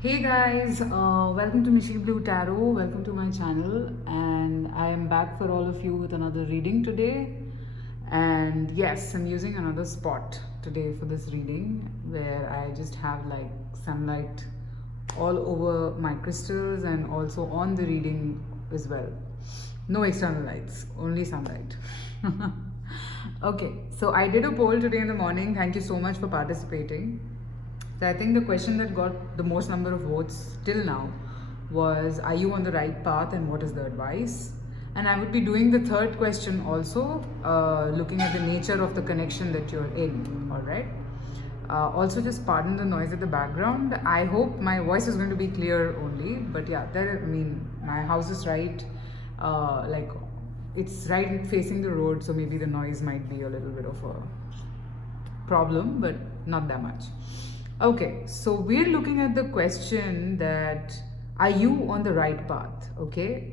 Hey guys, welcome to Mishi Blue Tarot. Welcome to my channel, and I am back for all of you with another reading today. And yes, I'm using another spot today for this reading where I just have like sunlight all over my crystals and also on the reading as well. No external lights, only sunlight. Okay, so I did a poll today in the morning. Thank you so much for participating. So I think the question that got the most number of votes till now was, are you on the right path and what is the advice? And I would be doing the third question also, looking at the nature of the connection that you're in, all right? Also, just pardon the noise at the background. I hope my voice is going to be clear only, but yeah, I mean, my house is right, like, it's right facing the road, so maybe the noise might be a little bit of a problem, but not that much. Okay, so we're looking at the question that, are you on the right path? Okay,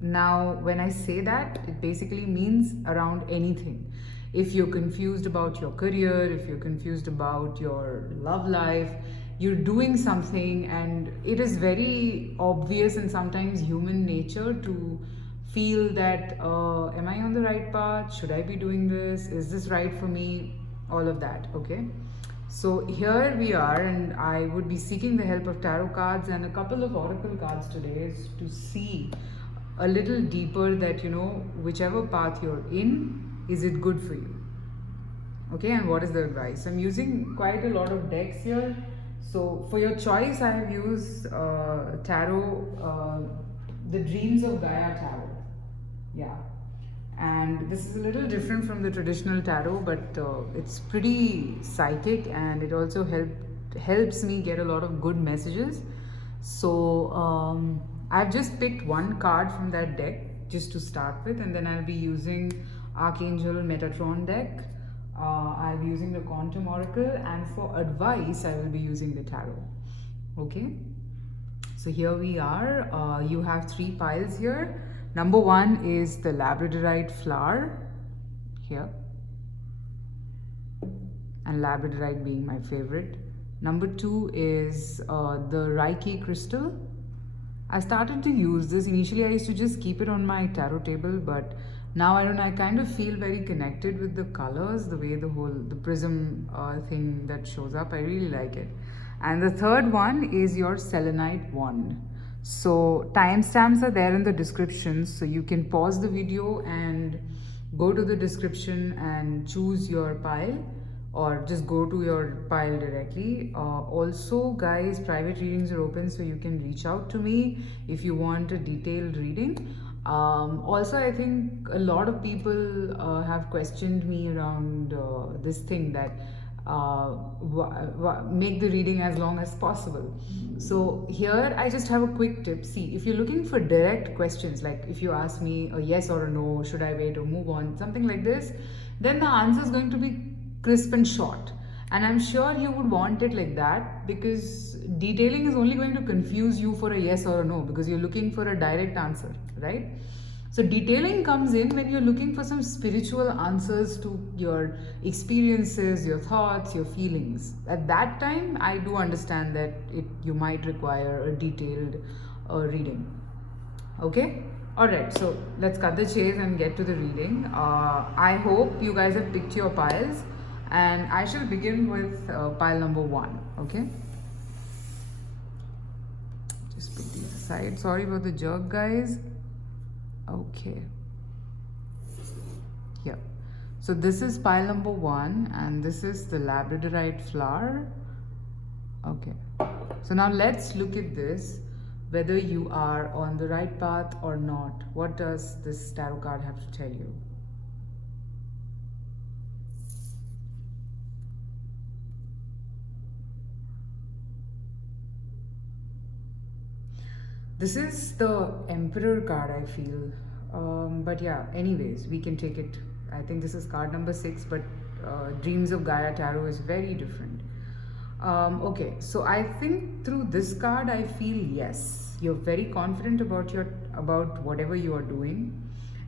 now when I say that, it basically means around anything. If you're confused about your career, if you're confused about your love life, you're doing something, and it is very obvious and sometimes human nature to feel that, am I on the right path? Should I be doing this? Is this right for me? All of that, okay? So here we are, and I would be seeking the help of tarot cards and a couple of oracle cards today to see a little deeper that, whichever path you're in, is it good for you? Okay, and what is the advice? I'm using quite a lot of decks here. So for your choice, I have used tarot, the Dreams of Gaia tarot. Yeah, and this is a little different from the traditional tarot, but it's pretty psychic, and it also helps me get a lot of good messages. So I've just picked one card from that deck just to start with, and then I'll be using Archangel Metatron deck. I'll be using the Quantum Oracle, and for advice, I will be using the tarot. Okay, so here we are. You have three piles here. Number one is the Labradorite flower here, and Labradorite being my favorite. Number two is the Reiki crystal. I started to use this. Initially, I used to just keep it on my tarot table, but now I don't know, I kind of feel very connected with the colors, the way the prism thing that shows up. I really like it. And the third one is your selenite wand. So timestamps are there in the description, so you can pause the video and go to the description and choose your pile, or just go to your pile directly. Also, guys, private readings are open, so you can reach out to me if you want a detailed reading. Also, I think a lot of people have questioned me around this thing that make the reading as long as possible. So here I just have a quick tip. See, if you're looking for direct questions, like if you ask me a yes or a no, should I wait or move on, something like this, then the answer is going to be crisp and short. And I'm sure you would want it like that, because detailing is only going to confuse you for a yes or a no, because you're looking for a direct answer, right? So detailing comes in when you're looking for some spiritual answers to your experiences, your thoughts, your feelings. At that time, I do understand that you might require a detailed reading. Okay? Alright, so let's cut the chase and get to the reading. I hope you guys have picked your piles, and I shall begin with pile number one. Okay? Just put these aside. Sorry about the jerk, guys. Okay, here. So this is pile number one, and this is the Labradorite flower. Okay, so now let's look at this, whether you are on the right path or not. What does this tarot card have to tell you? This is the Emperor card, I feel. But yeah, anyways, we can take it. I think this is card number 6, but Dreams of Gaia Tarot is very different. Okay, so I think through this card, I feel yes, you're very confident about whatever you are doing.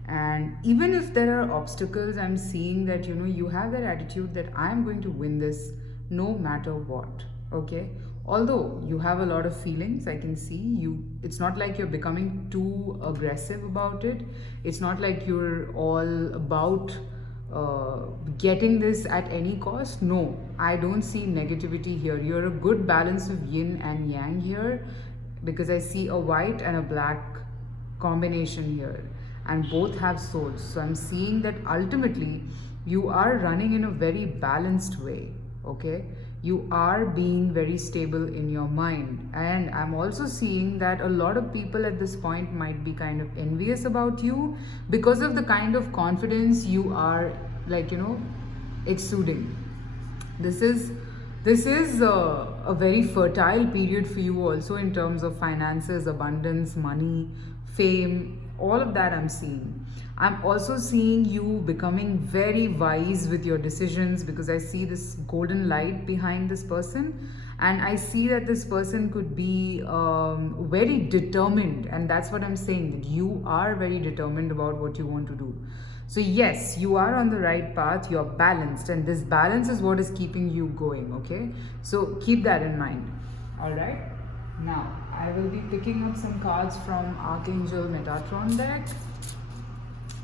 And even if there are obstacles, I'm seeing that you have that attitude that I'm going to win this no matter what. Okay, although you have a lot of feelings, I can see you. It's not like you're becoming too aggressive about it. It's not like you're all about getting this at any cost. No, I don't see negativity here. You're a good balance of yin and yang here, because I see a white and a black combination here, and both have souls. So I'm seeing that ultimately you are running in a very balanced way. Okay, you are being very stable in your mind, and I'm also seeing that a lot of people at this point might be kind of envious about you because of the kind of confidence you are, like, exuding. This is a very fertile period for you also, in terms of finances, abundance, money, fame, all of that I'm seeing. I'm also seeing you becoming very wise with your decisions, because I see this golden light behind this person, and I see that this person could be very determined, and that's what I'm saying, that you are very determined about what you want to do. So, yes, you are on the right path, you're balanced, and this balance is what is keeping you going, okay? So, keep that in mind, all right? Now, I will be picking up some cards from Archangel Metatron deck.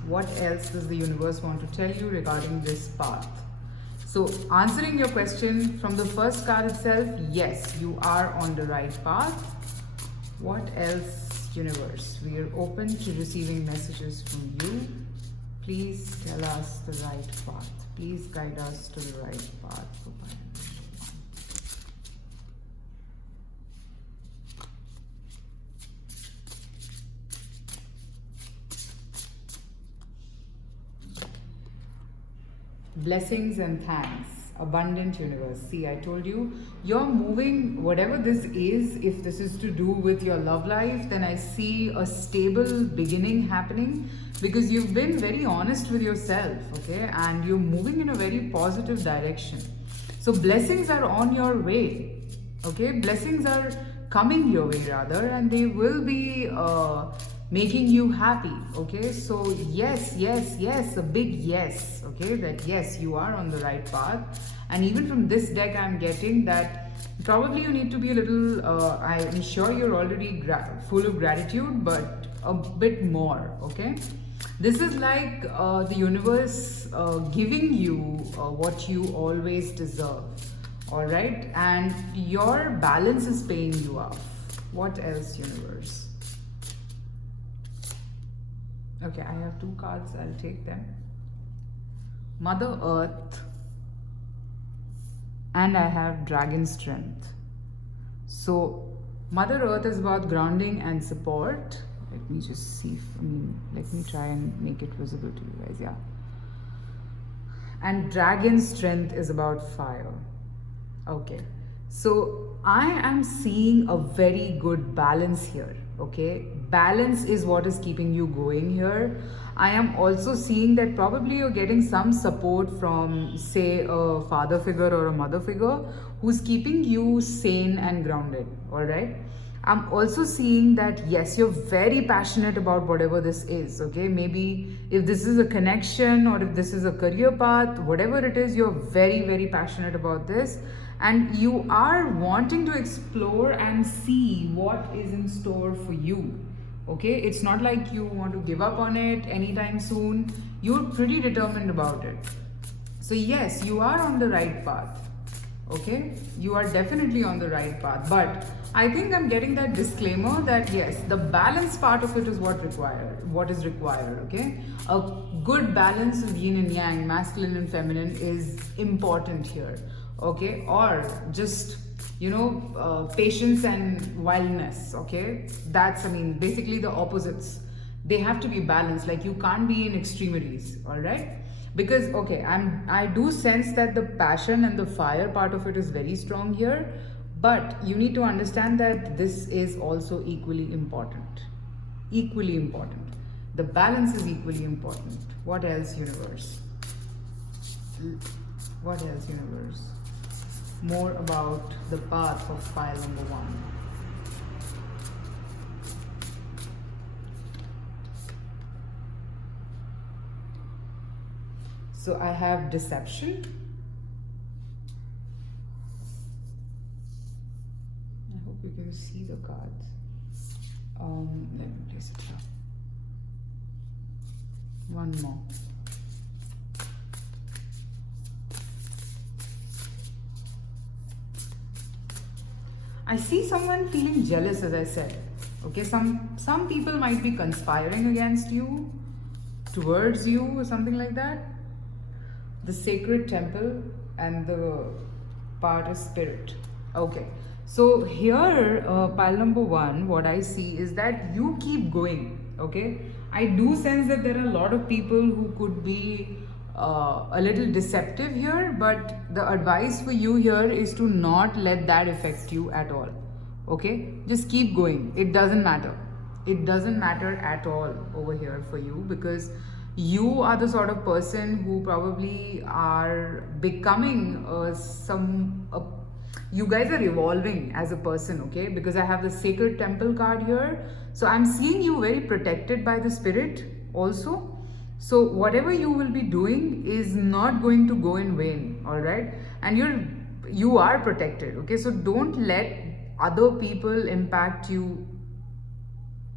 What else does the universe want to tell you regarding this path? So, answering your question from the first card itself, yes, you are on the right path. What else, universe? We are open to receiving messages from you. Please tell us the right path. Please guide us to the right path for blessings and thanks. Abundant universe. See, I told you, you're moving, whatever this is. If this is to do with your love life, then I see a stable beginning happening, because you've been very honest with yourself, okay? And you're moving in a very positive direction. So blessings are on your way, okay? Blessings are coming your way, rather, and they will be making you happy, okay? So yes, yes, yes, a big yes, okay? That yes, you are on the right path. And even from this deck, I'm getting that probably you need to be a little, I'm sure you're already full of gratitude, but a bit more, okay? This is like the universe giving you what you always deserve, all right? And your balance is paying you off. What else, universe? Okay, I have two cards, I'll take them. Mother Earth, and I have Dragon Strength. So, Mother Earth is about grounding and support. Let me just see, let me try and make it visible to you guys, yeah. And Dragon Strength is about fire. Okay, so I am seeing a very good balance here, okay? Balance is what is keeping you going here. I am also seeing that probably you're getting some support from, say, a father figure or a mother figure who's keeping you sane and grounded, all right? I'm also seeing that yes, you're very passionate about whatever this is, okay? Maybe if this is a connection or if this is a career path, whatever it is, you're very, very passionate about this. And you are wanting to explore and see what is in store for you, okay? It's not like you want to give up on it anytime soon. You're pretty determined about it. So yes, you are on the right path, okay? You are definitely on the right path, but I think I'm getting that disclaimer that yes, the balance part of it is what is required, okay? A good balance of yin and yang, masculine and feminine, is important here, okay? Or just, patience and wildness, okay? That's, basically the opposites. They have to be balanced. Like, you can't be in extremities, all right? Because, okay, I do sense that the passion and the fire part of it is very strong here, but you need to understand that this is also equally important. Equally important. The balance is equally important. What else, universe? What else, universe? More about the path of pile number 1. So I have deception. hope you can see the cards. Let me place it here. One more. I see someone feeling jealous, as I said. Okay, some people might be conspiring against you, towards you, or something like that. The sacred temple and the part is spirit. Okay, so here, pile number 1, what I see is that you keep going. Okay, I do sense that there are a lot of people who could be a little deceptive here, but the advice for you here is to not let that affect you at all. Okay, just keep going. It doesn't matter. It doesn't matter at all over here for you, because you are the sort of person who probably are becoming you guys are evolving as a person. Okay, because I have the sacred temple card here, so I'm seeing you very protected by the spirit also. So whatever you will be doing is not going to go in vain, all right? And you are protected, okay? So don't let other people impact you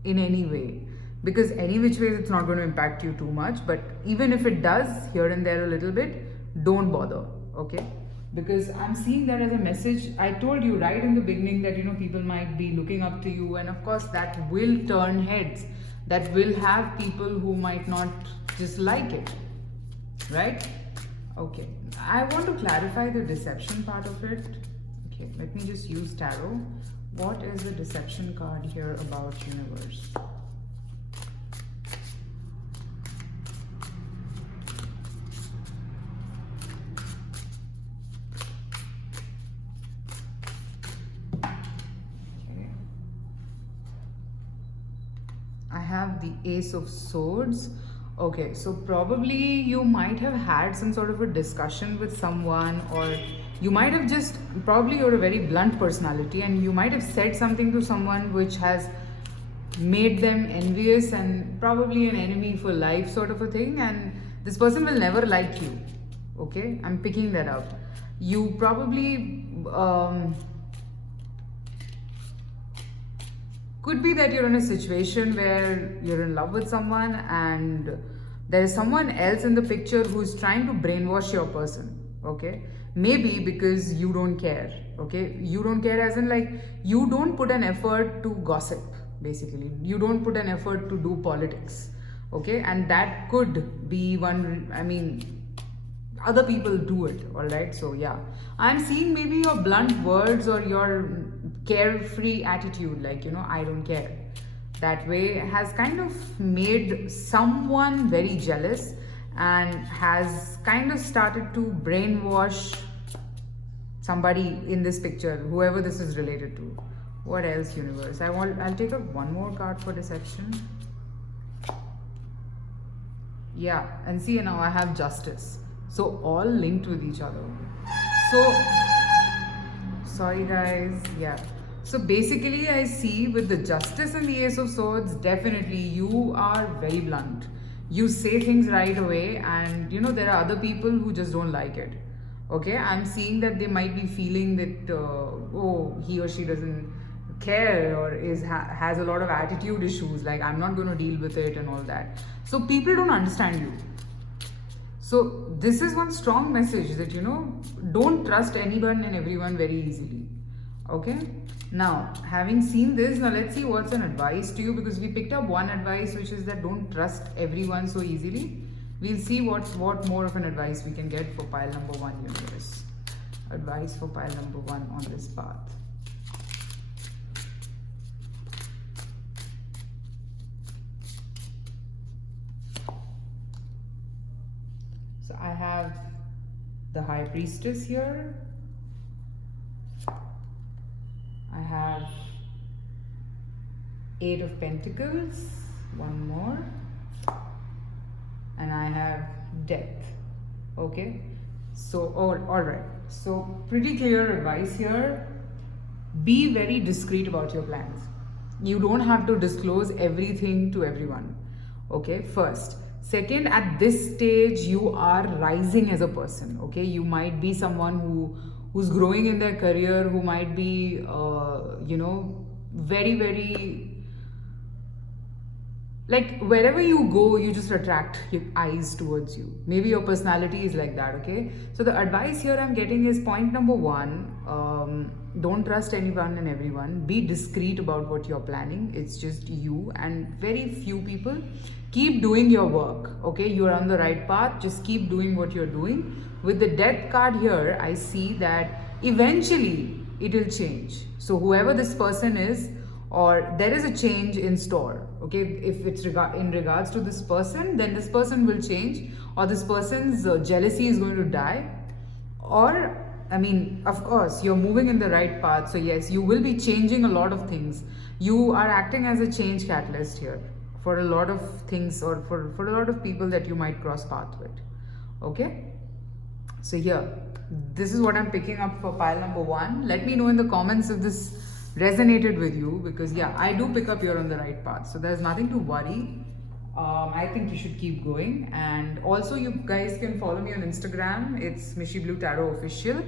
in any way, because any which way it's not going to impact you too much. But even if it does here and there a little bit, don't bother, okay? Because I'm seeing that as a message. I told you right in the beginning that, you know, people might be looking up to you, and of course that will turn heads. That will have people who might not just like it, right? Okay, I want to clarify the deception part of it. Okay, let me just use tarot. What is the deception card here about universe? I have the Ace of Swords. Okay, so probably you might have had some sort of a discussion with someone, or you might have just, probably you're a very blunt personality, and you might have said something to someone which has made them envious and probably an enemy for life sort of a thing, and this person will never like you. Okay, I'm picking that up. You probably could be that you're in a situation where you're in love with someone and there is someone else in the picture who's trying to brainwash your person. Okay, maybe because you don't care. Okay, you don't care as in, like, you don't put an effort to gossip, basically. You don't put an effort to do politics. Okay, and that could be one, I mean, other people do it, all right? So yeah, I'm seeing maybe your blunt words or your carefree attitude, like, you know, I don't care, that way has kind of made someone very jealous and has kind of started to brainwash somebody in this picture, whoever this is related to. What else, universe? I'll take up one more card for deception. Yeah, and see, now I have justice. So all linked with each other. So sorry guys, yeah. So basically I see with the Justice and the Ace of Swords, definitely you are very blunt. You say things right away, and you know, there are other people who just don't like it. Okay, I'm seeing that they might be feeling that, oh, he or she doesn't care, or has a lot of attitude issues, like I'm not going to deal with it and all that. So people don't understand you. So this is one strong message that, you know, don't trust anyone and everyone very easily. Okay, now having seen this, now let's see what's an advice to you, because we picked up one advice, which is that don't trust everyone so easily. We'll see what more of an advice we can get for pile number 1, universe. Advice for pile number 1 on this path. So I have the High Priestess here. I have 8 of Pentacles, one more, and I have Death. Okay, so all right, so pretty clear advice here. Be very discreet about your plans. You don't have to disclose everything to everyone. Okay, first. Second, at this stage you are rising as a person. Okay, you might be someone who who's growing in their career, who might be, very, very, like wherever you go, you just attract your eyes towards you. Maybe your personality is like that, okay? So the advice here I'm getting is point number one, don't trust anyone and everyone. Be discreet about what you're planning. It's just you and very few people. Keep doing your work, okay? You're on the right path. Just keep doing what you're doing. With the death card here, I see that eventually it will change. So whoever this person is, or there is a change in store, okay? If it's in regards to this person, then this person will change, or this person's jealousy is going to die, or I mean, of course you're moving in the right path, so yes, you will be changing a lot of things. You are acting as a change catalyst here for a lot of things, or for a lot of people that you might cross path with, okay? So here, this is what I'm picking up for pile number one. Let me know in the comments if this resonated with you, because yeah, I do pick up you're on the right path, so there's nothing to worry. I think you should keep going, and also you guys can follow me on Instagram. It's Mishi Blue Tarot Official.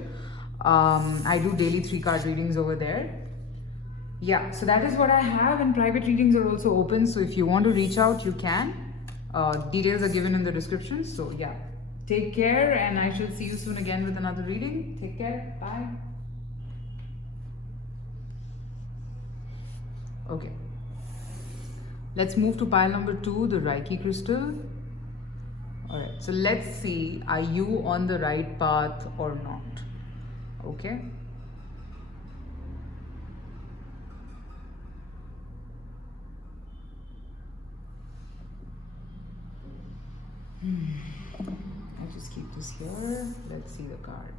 I do daily 3-card readings over there. Yeah, so that is what I have, and private readings are also open, so if you want to reach out, you can. Details are given in the description. So yeah, take care, and I shall see you soon again with another reading. Take care, bye. Okay, let's move to pile number 2, the Reiki crystal. Alright, so let's see, are you on the right path or not? Okay. I just keep this here. Let's see the card.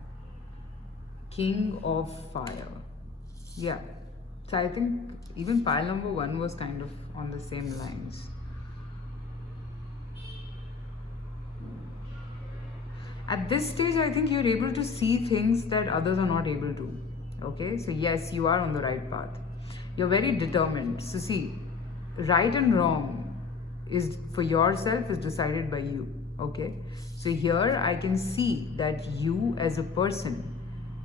King of Fire. Yeah. So I think even pile number 1 was kind of on the same lines. At this stage, I think you're able to see things that others are not able to. Okay, so yes, you are on the right path. You're very determined. So see, right and wrong is for yourself is decided by you. Okay, so here I can see that you as a person,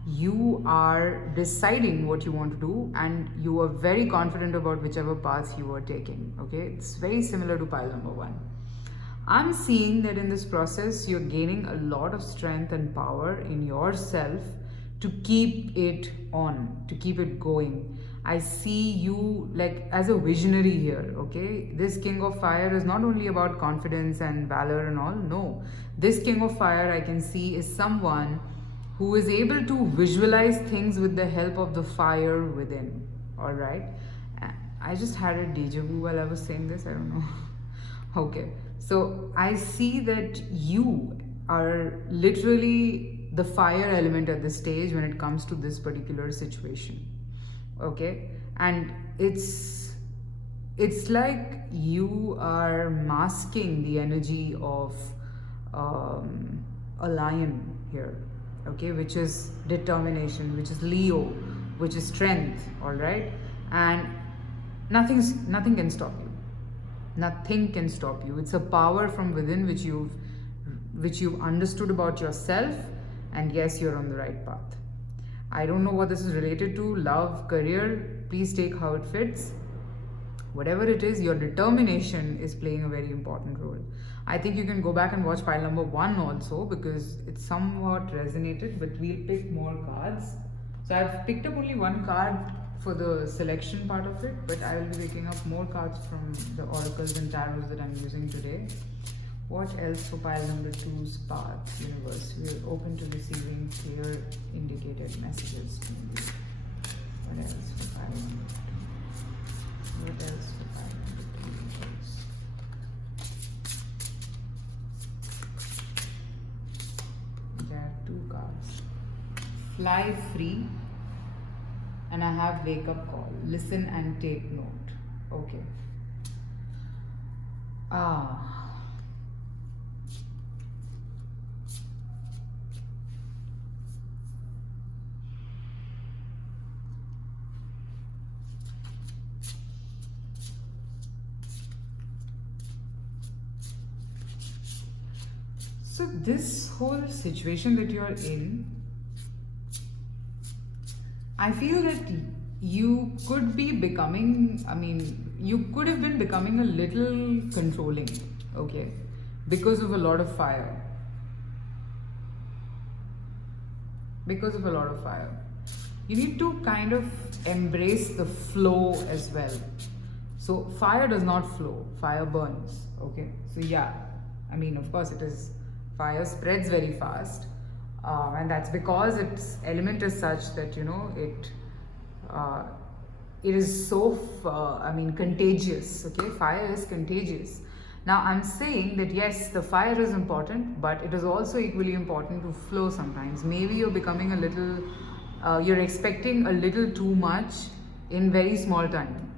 you are deciding what you want to do, and you are very confident about whichever path you are taking. Okay, it's very similar to pile number 1. I'm seeing that in this process you're gaining a lot of strength and power in yourself to keep it on, to keep it going. I see you like as a visionary here. Okay, this King of Fire is not only about confidence and valor and all. No, this King of Fire I can see is someone who is able to visualize things with the help of the fire within. All right, I just had a deja vu while I was saying this. I don't know. Okay, so I see that you are literally the fire element at this stage when it comes to this particular situation. Okay, and it's like you are masking the energy of a lion here. Okay, which is determination, which is Leo, which is strength. All right, and nothing can stop you. Nothing can stop you. It's a power from within which you've understood about yourself, and yes, you're on the right path. I don't know what this is related to, love, career. Please take how it fits. Whatever it is, your determination is playing a very important role. I think you can go back and watch pile number 1 also, because it somewhat resonated, but we'll pick more cards. So I've picked up only 1 card for the selection part of it, but I will be picking up more cards from the oracles and tarots that I'm using today. What else for pile number 2's path? Universe, we are open to receiving clear indicated messages from you. What else for pile number 2? What else for pile number 2? Universe? There are 2 cards. Fly free, and I have wake up call. Listen and take note. Okay. So this whole situation that you are in, I feel that you could be becoming, I mean, you could have been becoming a little controlling, okay, because of a lot of fire. Because of a lot of fire. You need to kind of embrace the flow as well. So, fire does not flow, fire burns, okay. So, yeah, I mean, of course, it is fire spreads very fast, and that's because its element is such that uh, it is so I mean contagious. Okay, fire is contagious. Now I'm saying that yes, the fire is important, but it is also equally important to flow sometimes. Maybe you're becoming a little, you're expecting a little too much in very small time,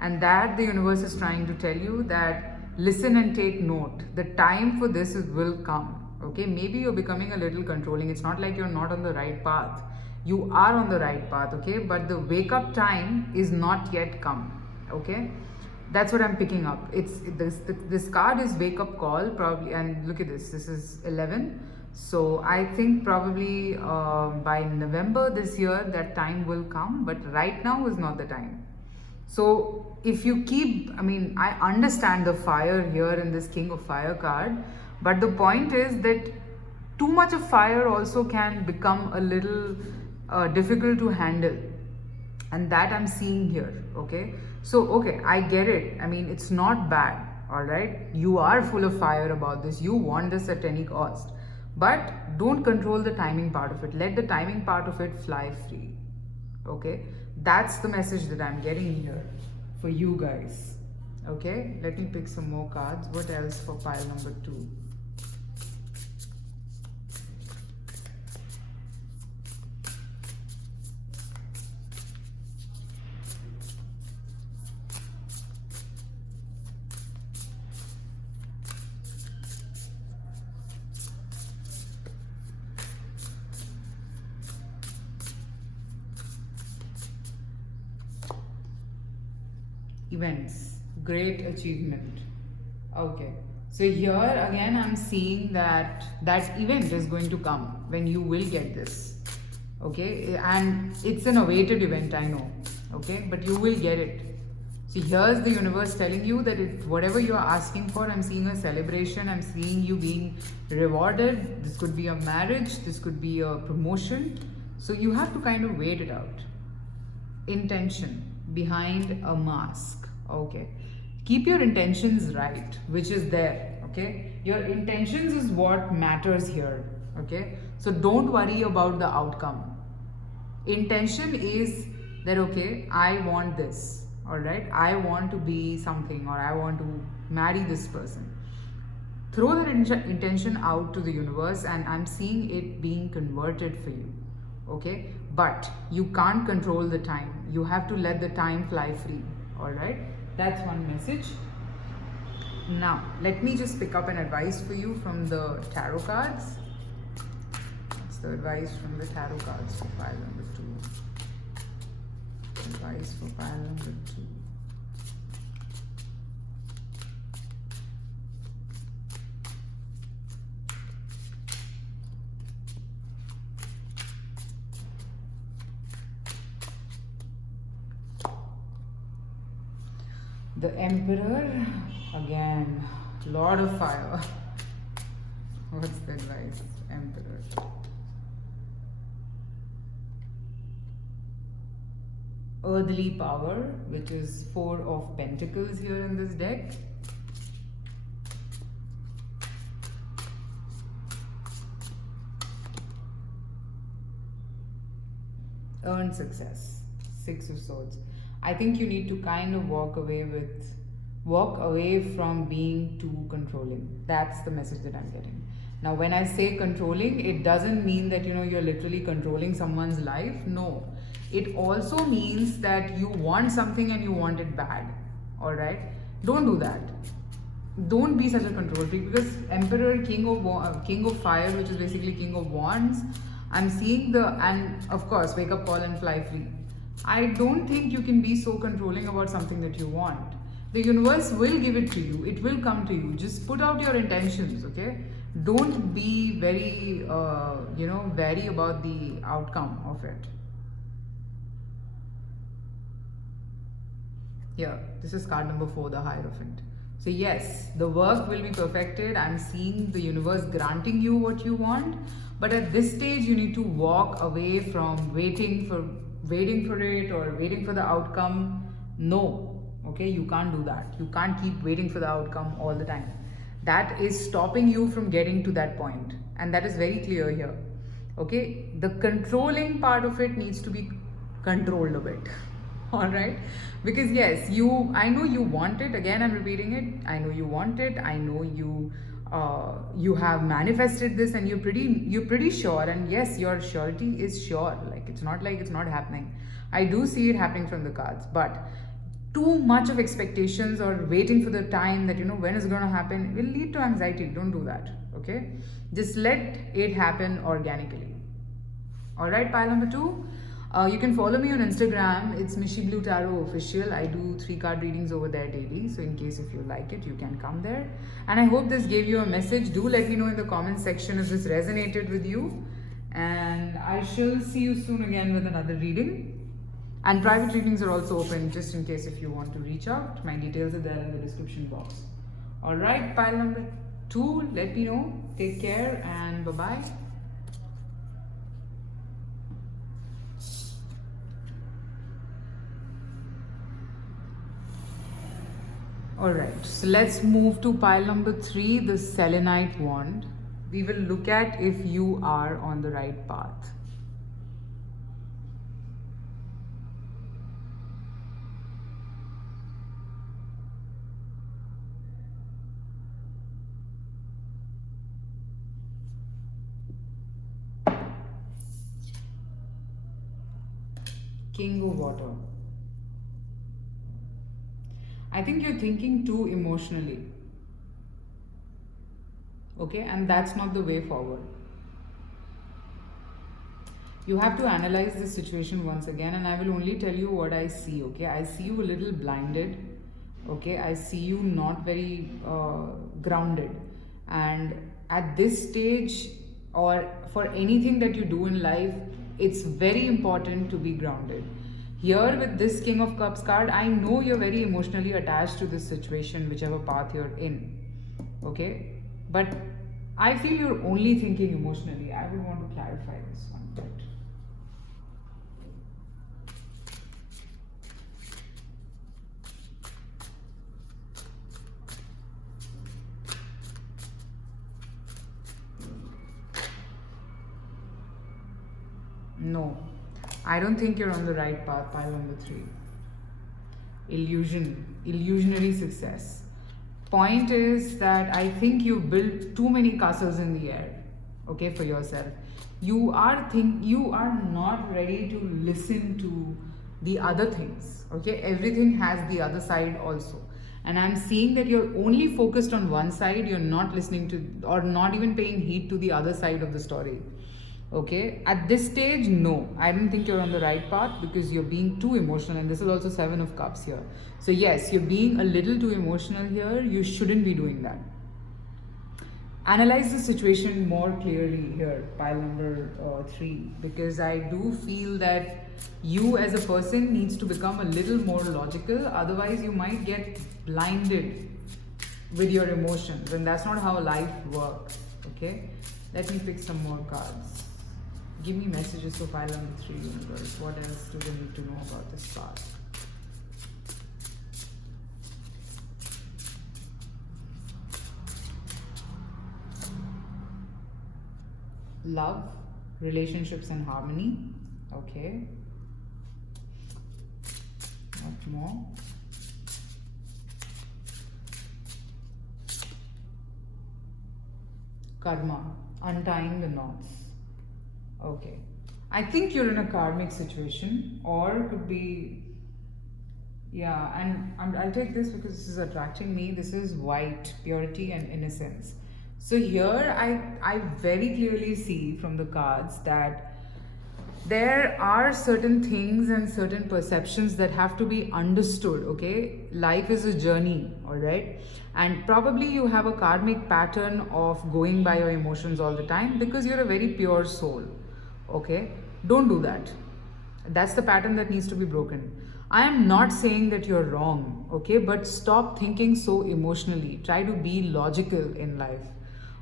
and that the universe is trying to tell you that listen and take note. The time for this will come. Okay, maybe you're becoming a little controlling. It's not like you're not on the right path. You are on the right path, okay, but the wake up time is not yet come. Okay, that's what I'm picking up. It's this card is wake up call probably, and look at this is 11. So I think probably by November this year that time will come, but right now is not the time. So if you keep, I mean, I understand the fire here in this King of Fire card, but the point is that too much of fire also can become a little difficult to handle, and that I'm seeing here. Okay, so okay, I get it. I mean, it's not bad. All right, you are full of fire about this. You want this at any cost, but don't control the timing part of it. Let the timing part of it fly free. Okay, that's the message that I'm getting here for you guys. Okay, let me pick some more cards. What else for pile number 2? Events, great achievement. Okay, so here again I'm seeing that that event is going to come when you will get this. Okay, and it's an awaited event, I know. Okay, but you will get it. See, here's the universe telling you that whatever you are asking for, I'm seeing a celebration, I'm seeing you being rewarded. This could be a marriage, this could be a promotion. So you have to kind of wait it out. Intention behind a mask. Okay, keep your intentions right, which is there. Okay, your intentions is what matters here. Okay, so don't worry about the outcome. Intention is that okay, I want this. All right, I want to be something, or I want to marry this person. Throw that intention out to the universe, and I'm seeing it being converted for you. Okay, but you can't control the time. You have to let the time fly free. All right, that's one message. Now let me just pick up an advice for you from the tarot cards. That's the advice from the tarot cards for pile number 2. Advice for pile number 2. The Emperor, again, Lord of Fire. What's the advice? Emperor. Earthly Power, which is 4 of Pentacles here in this deck. Earn success, 6 of Swords. I think you need to kind of walk away from being too controlling. That's the message that I'm getting. Now, when I say controlling, it doesn't mean that you're literally controlling someone's life. No, it also means that you want something and you want it bad. All right, don't do that. Don't be such a control freak, because Emperor, King of Fire, which is basically King of Wands. I'm seeing and of course, wake up call and fly free. I don't think you can be so controlling about something that you want. The universe will give it to you. It will come to you. Just put out your intentions, okay? Don't be very, wary about the outcome of it. Here, this is card number 4, the Hierophant. So yes, the work will be perfected. I'm seeing the universe granting you what you want, but at this stage you need to walk away from waiting for it or waiting for the outcome. No, okay, you can't do that. You can't keep waiting for the outcome all the time. That is stopping you from getting to that point, and that is very clear here. Okay, the controlling part of it needs to be controlled a bit. All right, because yes, I know you want it. Again, I'm repeating it. I know you want it. I know you have manifested this, and you're pretty sure. And yes, your surety is sure. Like it's not happening. I do see it happening from the cards, but too much of expectations or waiting for the time that when it's going to happen will lead to anxiety. Don't do that. Okay, just let it happen organically. All right, pile number 2. You can follow me on Instagram. It's Mishi Blue Tarot Official. I do 3 card readings over there daily. So in case if you like it, you can come there. And I hope this gave you a message. Do let me know in the comment section if this resonated with you. And I shall see you soon again with another reading. And private readings are also open just in case if you want to reach out. My details are there in the description box. Alright, pile number 2. Let me know. Take care and bye-bye. Alright, so let's move to pile number 3, the Selenite Wand. We will look at if you are on the right path. King of Water. I think you're thinking too emotionally. Okay, and that's not the way forward. You have to analyze the situation once again, and I will only tell you what I see. Okay, I see you a little blinded. Okay, I see you not very grounded, and at this stage or for anything that you do in life, it's very important to be grounded. Here with this King of Cups card, I know you're very emotionally attached to this situation, whichever path you're in. Okay, but I feel you're only thinking emotionally. I would want to clarify this one bit. No, I don't think you're on the right path, pile number 3. Illusionary success. Point is that I think you built too many castles in the air, okay, for yourself. You are not ready to listen to the other things, okay? Everything has the other side also. And I'm seeing that you're only focused on one side, you're not listening to or not even paying heed to the other side of the story. Okay, at this stage, no, I don't think you're on the right path because you're being too emotional, and this is also 7 of Cups here. So yes, you're being a little too emotional here. You shouldn't be doing that. Analyze the situation more clearly here, pile number 3, because I do feel that you as a person needs to become a little more logical. Otherwise, you might get blinded with your emotions, and that's not how life works. Okay, let me pick some more cards. Give me messages for pile number 3, universe. What else do they need to know about this part? Love, relationships and harmony. Okay. What more? Karma, untying the knots. Okay, I think you're in a karmic situation, or could be, yeah, and I'll take this because this is attracting me. This is white, purity and innocence. So here I very clearly see from the cards that there are certain things and certain perceptions that have to be understood. Okay, life is a journey, all right, and probably you have a karmic pattern of going by your emotions all the time because you're a very pure soul. Okay, don't do that. That's the pattern that needs to be broken. I am not saying that you're wrong, okay? But stop thinking so emotionally. Try to be logical in life,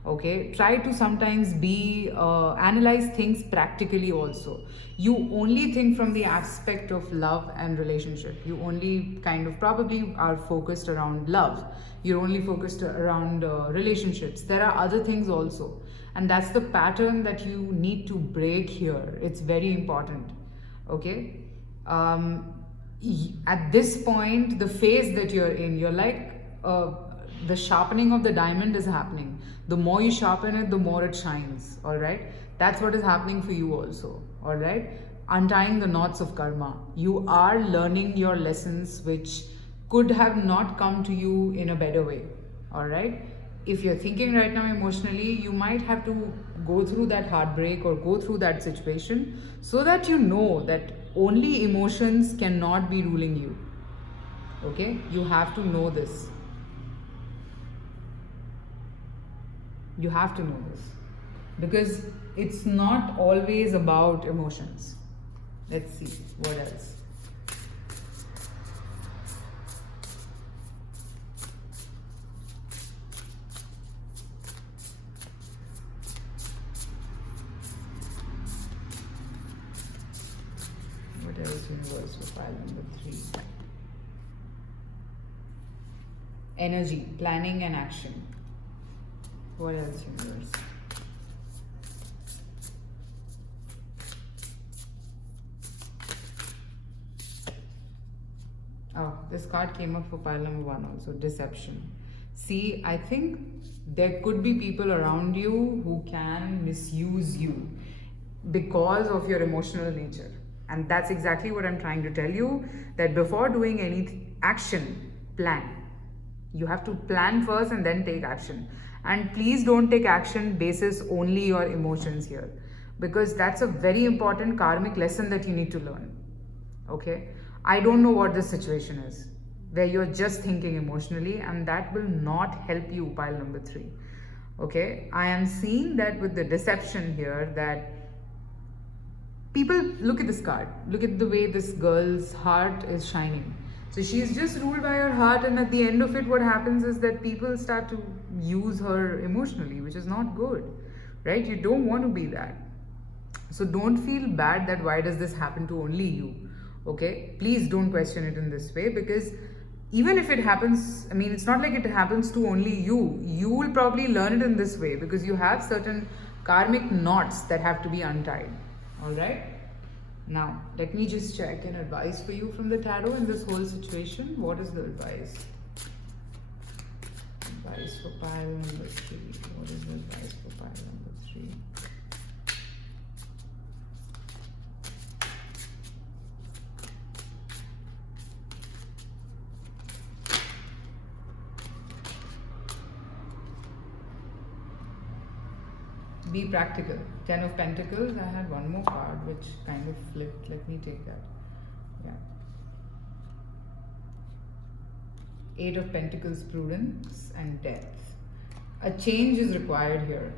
okay? Try to sometimes analyze things practically also. You only think from the aspect of love and relationship. You only kind of probably are focused around love. You're only focused around relationships. There are other things also. And that's the pattern that you need to break here. It's very important, okay? At this point, the phase that you're in, you're like, the sharpening of the diamond is happening. The more you sharpen it, the more it shines, all right? That's what is happening for you also, all right? Untying the knots of karma. You are learning your lessons which could have not come to you in a better way, all right? If you're thinking right now emotionally, you might have to go through that heartbreak or go through that situation so that you know that only emotions cannot be ruling you. Okay? You have to know this. You have to know this. Because it's not always about emotions. Let's see what else. What else, universe, for file number 3? Energy, planning and action. What else, universe? Oh, this card came up for pile number 1 also, deception. See, I think there could be people around you who can misuse you because of your emotional nature. And that's exactly what I'm trying to tell you, that before doing any action, plan. You have to plan first and then take action. And please don't take action basis only your emotions here, because that's a very important karmic lesson that you need to learn. Okay? I don't know what this situation is, where you're just thinking emotionally, and that will not help you, pile number 3. Okay? I am seeing that with the deception here, that people, look at this card. Look at the way this girl's heart is shining. So she's just ruled by her heart, and at the end of it, what happens is that people start to use her emotionally, which is not good, right? You don't want to be that. So don't feel bad that why does this happen to only you, okay? Please don't question it in this way, because even if it happens, I mean, it's not like it happens to only you. You will probably learn it in this way because you have certain karmic knots that have to be untied. All right, now let me just check an advice for you from the tarot in this whole situation. What is the advice? Advice for pile number 3. What is the advice for pile number 3? Be practical. 10 of Pentacles. I had one more card which kind of flipped. Let me take that. Yeah. 8 of Pentacles, prudence and depth. A change is required here.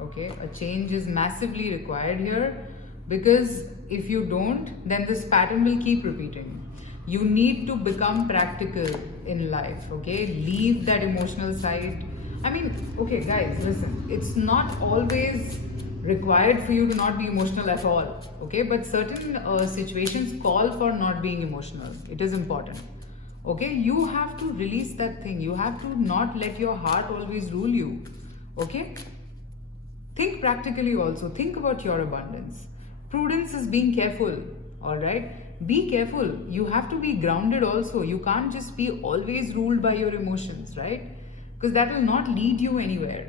Okay? A change is massively required here, because if you don't, then this pattern will keep repeating. You need to become practical in life. Okay? Leave that emotional side. I mean, okay guys, listen, it's not always required for you to not be emotional at all, okay? But certain situations call for not being emotional. It is important, okay? You have to release that thing. You have to not let your heart always rule you, okay? Think practically also. Think about your abundance. Prudence is being careful, all right? Be careful. You have to be grounded also. You can't just be always ruled by your emotions, right? Because that will not lead you anywhere.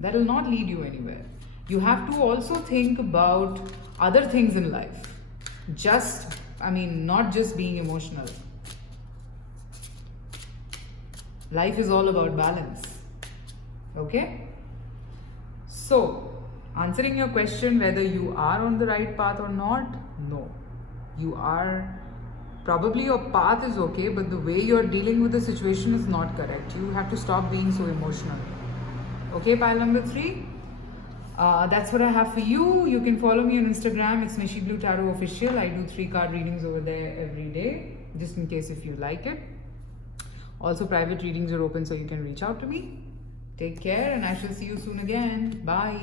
That will not lead you anywhere. You have to also think about other things in life. Not just being emotional. Life is all about balance. Okay? So, answering your question whether you are on the right path or not, no. You are. Probably your path is okay, but the way you're dealing with the situation is not correct. You have to stop being so emotional. Okay, pile number 3? That's what I have for you. You can follow me on Instagram. It's Nishi Blue Tarot Official. I do 3 card readings over there every day, just in case if you like it. Also, private readings are open, so you can reach out to me. Take care, and I shall see you soon again. Bye.